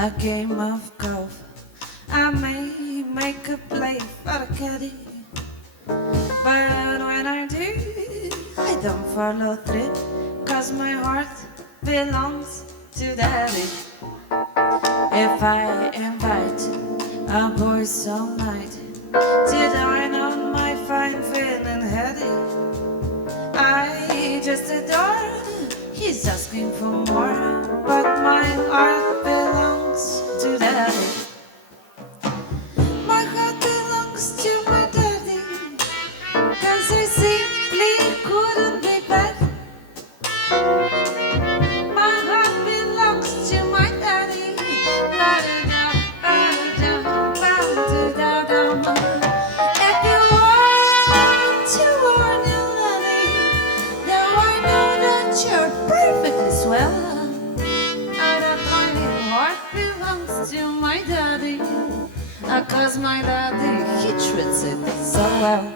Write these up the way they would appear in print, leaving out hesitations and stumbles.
a game of golf. I may make a play for the caddy, but when I do, I don't follow through, 'cause my heart belongs to daddy. If I invite a boy some night to dine on my fine feeling heady, I just adore. He's asking for more, but my heart belongs to daddy. My heart belongs to my daddy, 'cause he simply couldn't be bad. My heart belongs to my daddy. If you want to warn your daddy, now I know that you're perfectly swell, and that my heart belongs to my daddy, 'cause my daddy, he treats it so well.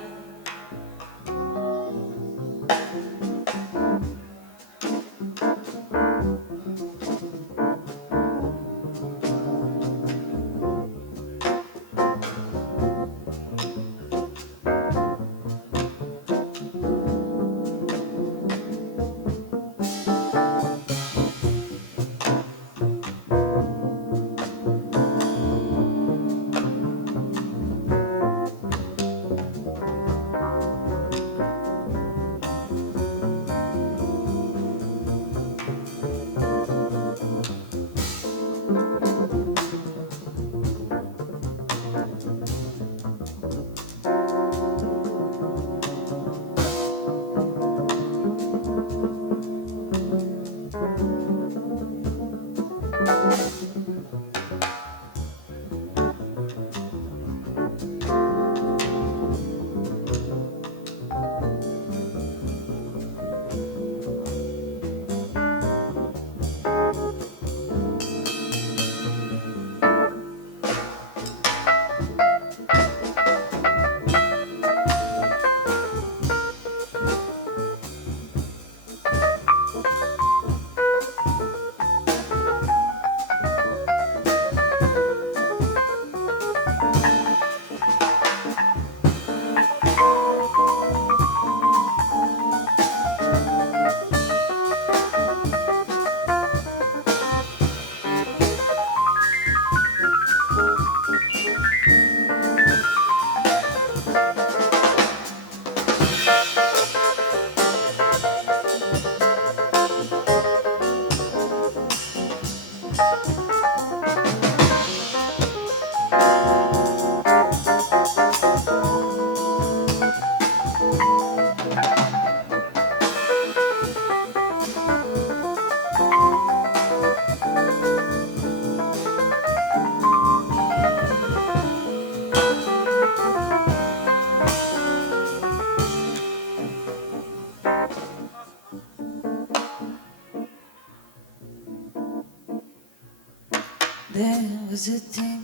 There was a thing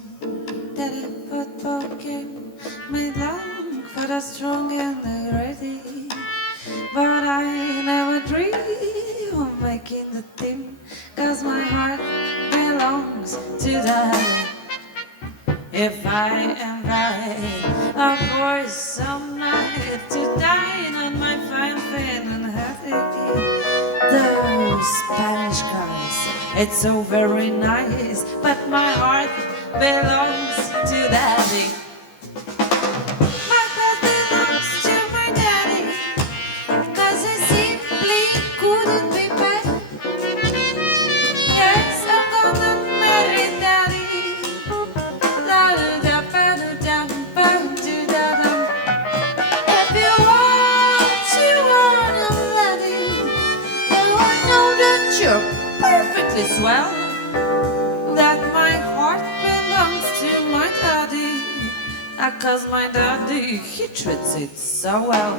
that a football game made long for the strong and the ready, but I never dreamed of making the team, 'cause my heart belongs to that. If I invite a boy some night to dine on my fine fin and happy, those Spanish guys, it's so very nice, but my heart belongs to daddy. My heart belongs to my daddy, 'cause he simply couldn't be bad. Yes, I'm gonna marry daddy. If you want to warn a lady, now I know that you're perfectly swell, that my heart belongs to my daddy, 'cause my daddy, he treats it so well.